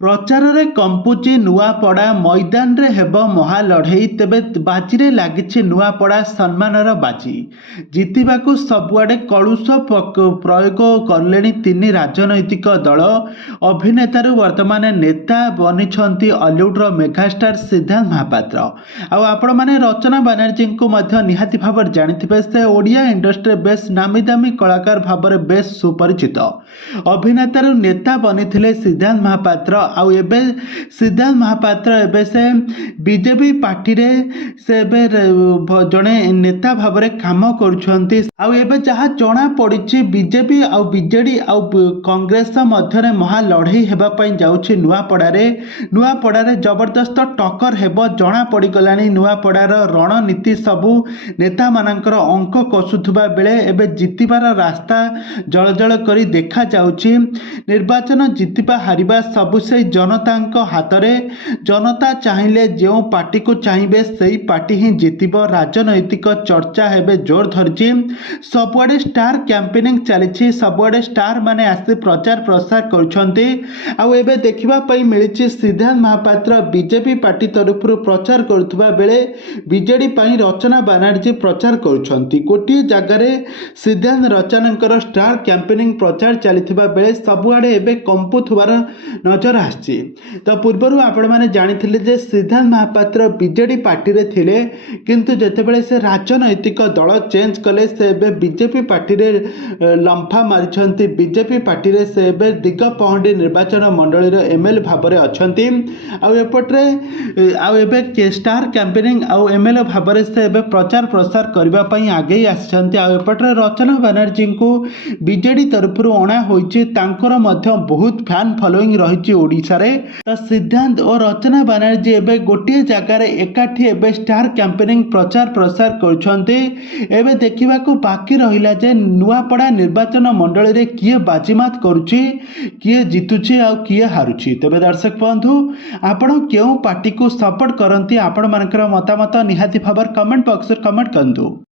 ପ୍ରଚାରରେ କମ୍ପୁଛି ନୂଆପଡ଼ା ମଇଦାନରେ ହେବ ମହାଲଢ଼େଇ। ତେବେ ବାଜିରେ ଲାଗିଛି ନୂଆପଡ଼ା ସମ୍ମାନର ବାଜି। ଜିତିବାକୁ ସବୁଆଡ଼େ କଳୁଷ ପ୍ରୟୋଗ କଲେଣି ତିନି ରାଜନୈତିକ ଦଳ। ଅଭିନେତାରୁ ବର୍ତ୍ତମାନ ନେତା ବନିଛନ୍ତି ଅଲିଉଡ଼ର ମେଗାଷ୍ଟାର ସିଦ୍ଧାନ୍ତ ମହାପାତ୍ର। ଆଉ ଆପଣମାନେ ରଚନା ବାନାର୍ଜୀଙ୍କୁ ମଧ୍ୟ ନିହାତି ଭାବରେ ଜାଣିଥିବେ। ସେ ଓଡ଼ିଆ ଇଣ୍ଡଷ୍ଟ୍ରିରେ ବେଶ୍ ନାମିଦାମୀ କଳାକାର ଭାବରେ ବେଶ୍ ସୁପରିଚିତ। ଅଭିନେତାରୁ ନେତା ବନିଥିଲେ ସିଦ୍ଧାନ୍ତ ମହାପାତ୍ର। ଆଉ ଏବେ ସିଦ୍ଧାନ୍ତ ମହାପାତ୍ର ଏବେ ସେ ବିଜେପି ପାର୍ଟିରେ ସେ ଏବେ ଜଣେ ନେତା ଭାବରେ କାମ କରୁଛନ୍ତି। ଆଉ ଏବେ ଯାହା ଜଣା ପଡ଼ିଛି ବିଜେପି ଆଉ ବିଜେଡି ଆଉ କଂଗ୍ରେସ ମଧ୍ୟରେ ମହାଲଢ଼େଇ ହେବା ପାଇଁ ଯାଉଛି ନୂଆପଡ଼ାରେ ଜବରଦସ୍ତ ଟକ୍କର ହେବ ଜଣା ପଡ଼ିଗଲାଣି। ନୂଆପଡ଼ାର ରଣନୀତି ସବୁ ନେତାମାନଙ୍କର ଅଙ୍କ କଷୁଥିବା ବେଳେ ଏବେ ଜିତିବାର ରାସ୍ତା ଜଳଜଳ କରି ଦେଖାଯାଉଛି। ନିର୍ବାଚନ ଜିତିବା ହାରିବା ସବୁ ସେଇ ଜନତାଙ୍କ ହାତରେ। ଜନତା ଚାହିଁଲେ ଯେଉଁ ପାର୍ଟିକୁ ଚାହିଁବେ ସେଇ ପାର୍ଟି ହିଁ ଜିତିବ। ରାଜନୈତିକ ଚର୍ଚ୍ଚା ଏବେ ଜୋର ଧରିଛି। ସବୁଆଡ଼େ ଷ୍ଟାର କ୍ୟାମ୍ପେନିଂ ଚାଲିଛି। ସବୁଆଡ଼େ ଷ୍ଟାର ମାନେ ଆସି ପ୍ରଚାର ପ୍ରସାର କରୁଛନ୍ତି। ଆଉ ଏବେ ଦେଖିବା ପାଇଁ ମିଳିଛି ସିଦ୍ଧାନ୍ତ ମହାପାତ୍ର ବିଜେପି ପାର୍ଟି ତରଫରୁ ପ୍ରଚାର କରୁଥିବା ବେଳେ ବିଜେଡି ପାଇଁ ରଚନା ବାନାର୍ଜୀ ପ୍ରଚାର କରୁଛନ୍ତି। ଗୋଟିଏ ଜାଗାରେ ସିଦ୍ଧାନ୍ତ ରଚନାଙ୍କର ଷ୍ଟାର କ୍ୟାମ୍ପେନିଂ ପ୍ରଚାର ଚାଲିଥିବା ବେଳେ ସବୁଆଡ଼େ ଏବେ କମ୍ପୁଥିବାର ନଜର ଆସିଛି। ତ ପୂର୍ବରୁ ଆପଣମାନେ ଜାଣିଥିଲେ ଯେ ସିଦ୍ଧାନ୍ତ ମହାପାତ୍ର ବିଜେଡି ପାର୍ଟିରେ ଥିଲେ, କିନ୍ତୁ ଯେତେବେଳେ ସେ ରାଜନୈତିକ ଦଳ ଚେଞ୍ଜ କଲେ ସେ ଏବେ ବିଜେପି ପାର୍ଟିରେ ଲମ୍ଫା ମାରିଛନ୍ତି। ବିଜେପି ପାର୍ଟିରେ ସେ ଏବେ ଦିଗପହଣ୍ଡି ନିର୍ବାଚନ ମଣ୍ଡଳୀର ଏମଏଲଏ ଭାବରେ ଅଛନ୍ତି। ଆଉ ଏପଟରେ ଏବେ ଷ୍ଟାର କ୍ୟାମ୍ପେନିଂ ଆଉ ଏମଏଲଏ ଭାବରେ ସେ ଏବେ ପ୍ରଚାର ପ୍ରସାର କରିବା ପାଇଁ ଆଗେଇ ଆସିଛନ୍ତି। ଆଉ ଏପଟରେ ରଚନା ବାନାର୍ଜୀଙ୍କୁ ବିଜେଡି ତରଫରୁ ଅଣା ହୋଇଛି। ତାଙ୍କର ମଧ୍ୟ ବହୁତ ଫ୍ୟାନ୍ ଫଲୋଇଂ ରହିଛି ଓଡ଼ିଶାରେ। ତ ସିଦ୍ଧାନ୍ତ ଓ ରଚନା ବାନାର୍ଜୀ ଏବେ ଗୋଟିଏ ଜାଗାରେ ଏକାଠି ଏବେ ଷ୍ଟାର କ୍ୟାମ୍ପେନିଂ ପ୍ରଚାର ପ୍ରସାର କରୁଛନ୍ତି। ଏବେ ଦେଖିବାକୁ ବାକି ରହିଲା ଯେ ନୂଆପଡ଼ା ନିର୍ବାଚନ ମଣ୍ଡଳୀରେ କିଏ ବାଜିମାତ କରୁଛି, କିଏ ଜିତୁଛି ଆଉ କିଏ ହାରୁଛି। ତେବେ ଦର୍ଶକ ବନ୍ଧୁ, ଆପଣ କେଉଁ ପାର୍ଟିକୁ ସପୋର୍ଟ କରନ୍ତି? ଆପଣମାନଙ୍କର ମତାମତ ନିହାତି ଭାବରେ କମେଣ୍ଟ ବକ୍ସରେ କମେଣ୍ଟ କରନ୍ତୁ।